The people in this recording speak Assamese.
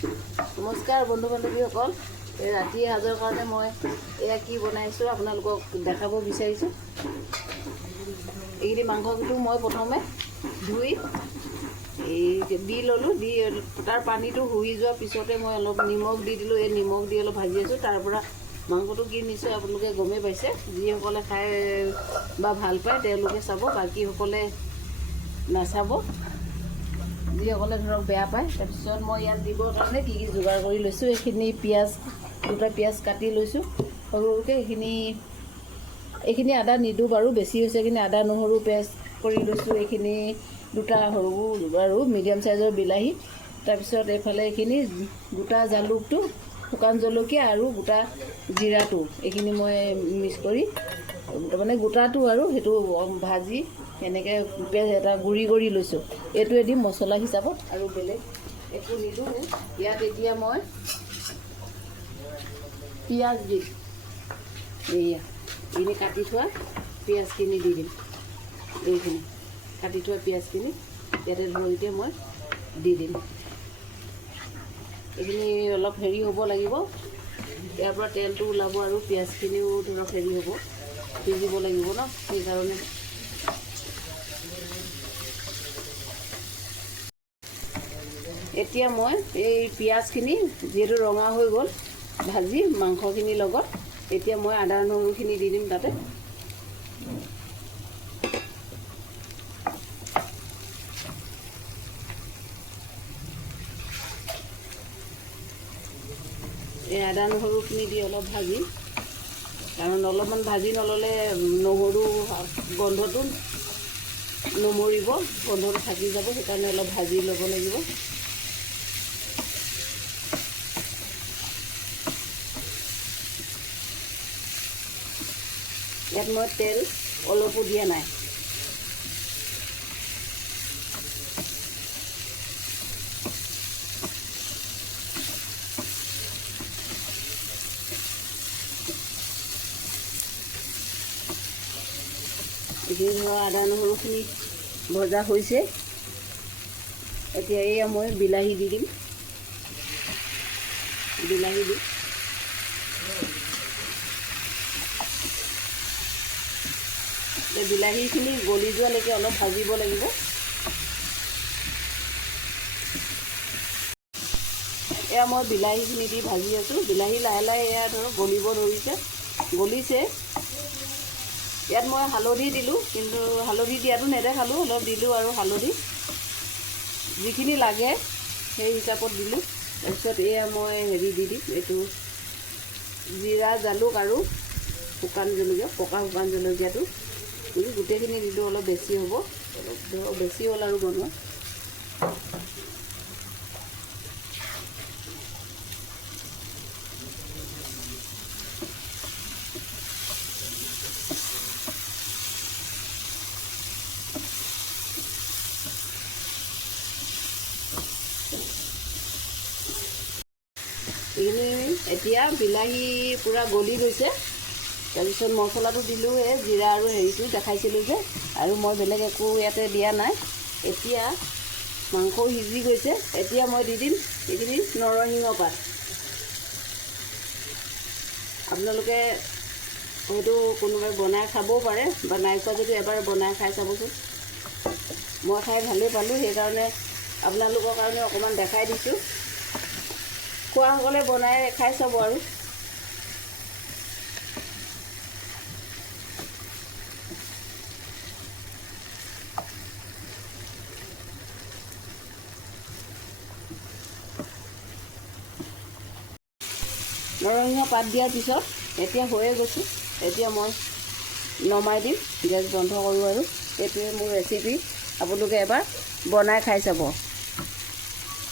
নমস্কাৰ বন্ধু বান্ধৱীসকল, এই ৰাতি সাজৰ কাৰণে মই এয়া কি বনাইছোঁ আপোনালোকক দেখাব বিচাৰিছোঁ। এইখিনি মাংসটো মই প্ৰথমে ধুই দি ল'লোঁ। দি তাৰ পানীটো শুহি যোৱাৰ পিছতে মই অলপ নিমখ দি দিলোঁ। এই নিমখ দি অলপ ভাজি আছোঁ। তাৰ পৰা মাংসটো কি নিশ্চয় আপোনালোকে গমেই পাইছে। যিসকলে খাই বা ভাল পায় তেওঁলোকে চাব, বাকীসকলে নাচাব, যিসকলে ধৰক বেয়া পায়। তাৰপিছত মই ইয়াত দিবৰ কাৰণে কি যোগাৰ কৰি লৈছোঁ। এইখিনি পিঁয়াজ, দুটা পিঁয়াজ কাটি লৈছোঁ সৰু সৰুকৈ। এইখিনি আদা নিদিওঁ বাৰু, বেছি হৈছে। এইখিনি আদা নহৰু পেষ্ট কৰি লৈছোঁ। এইখিনি দুটা সৰু আৰু মিডিয়াম চাইজৰ বিলাহী। তাৰপিছত এইফালে এইখিনি গোটা জালুকটো, শুকান জলকীয়া আৰু গোটা জিৰাটো, এইখিনি মই মিক্স কৰি মানে গোটাটো আৰু সেইটো ভাজি এনেকৈ এটা গুড়ি কৰি লৈছোঁ। এইটোৱে দিম মছলা হিচাপত, আৰু বেলেগ একো নিদিওঁ। ইয়াত এতিয়া মই পিঁয়াজ দিম। এইখিনি কাটি থোৱা পিঁয়াজখিনি দি দিম। এইখিনি কাটি থোৱা পিঁয়াজখিনি ইয়াতে ধৰক এতিয়া মই দি দিম। এইখিনি অলপ হেৰি হ'ব লাগিব, ইয়াৰ পৰা তেলটো ওলাব আৰু পিঁয়াজখিনিও ধৰক হেৰি হ'ব, সিজিব লাগিব ন, সেইকাৰণে এতিয়া মই এই পিঁয়াজখিনি যিহেতু ৰঙা হৈ গ'ল ভাজি মাংসখিনিৰ লগত, এতিয়া মই আদা নহৰুখিনি দি দিম তাতে। এই আদা নহৰুখিনি দি অলপ ভাজি, কাৰণ অলপমান ভাজি নল'লে নহৰু গন্ধটো নমৰিব, গন্ধটো থাকি যাব, সেইকাৰণে অলপ ভাজি ল'ব লাগিব। ইয়াত মই তেল অলপো দিয়া নাই। এইখিনি ধৰক আদা নহৰুখিনি ভজা হৈছে। এতিয়া এয়া মই বিলাহী দি দিম। বিলাহী দিম। বিলাহীখিনি গলি যোৱালৈকে অলপ ভাজিব লাগিব। এয়া মই বিলাহীখিনি দি ভাজি আছোঁ। বিলাহী লাহে লাহে এয়া ধৰক গলিব গলিছে। ইয়াত মই হালধি দিলোঁ, কিন্তু হালধি দিয়াটো নেদেখালোঁ, অলপ দিলোঁ আৰু হালধি যিখিনি লাগে সেই হিচাপত দিলোঁ। তাৰপিছত এয়া মই হেৰি দি দিম, এইটো জিৰা জালুক আৰু শুকান জলকীয়া, পকা শুকান জলকীয়াটো গোটেইখিনি দিলোঁ। অলপ বেছি হ'ব, অলপ ধৰক বেছি হ'ল আৰু বনোৱা। এইখিনি এতিয়া বিলাহী পূৰা গলি গৈছে। তাৰপিছত মছলাটো দিলোঁ, এই জিৰা আৰু হেৰিটো দেখাইছিলোঁ যে, আৰু মই বেলেগ একো ইয়াতে দিয়া নাই। এতিয়া মাংসও সিজি গৈছে। এতিয়া মই দি দিম এইখিনি নৰসিংহ পাত। আপোনালোকে হয়তো কোনোবাই বনাই খাবও পাৰে, বা নাই খোৱা যদি এবাৰ বনাই খাই চাবচোন। মই খাই ভালেই পালোঁ, সেইকাৰণে আপোনালোকৰ কাৰণে অকণমান দেখাই দিছোঁ। খোৱাসকলে বনাই খাই চাব আৰু। নৰসিংহ পাত দিয়াৰ পিছত এতিয়া হৈয়ে গৈছে। এতিয়া মই নমাই দিম, গেছ বন্ধ কৰোঁ, আৰু এইটোৱে মোৰ ৰেচিপি। আপোনালোকে এবাৰ বনাই খাই চাব।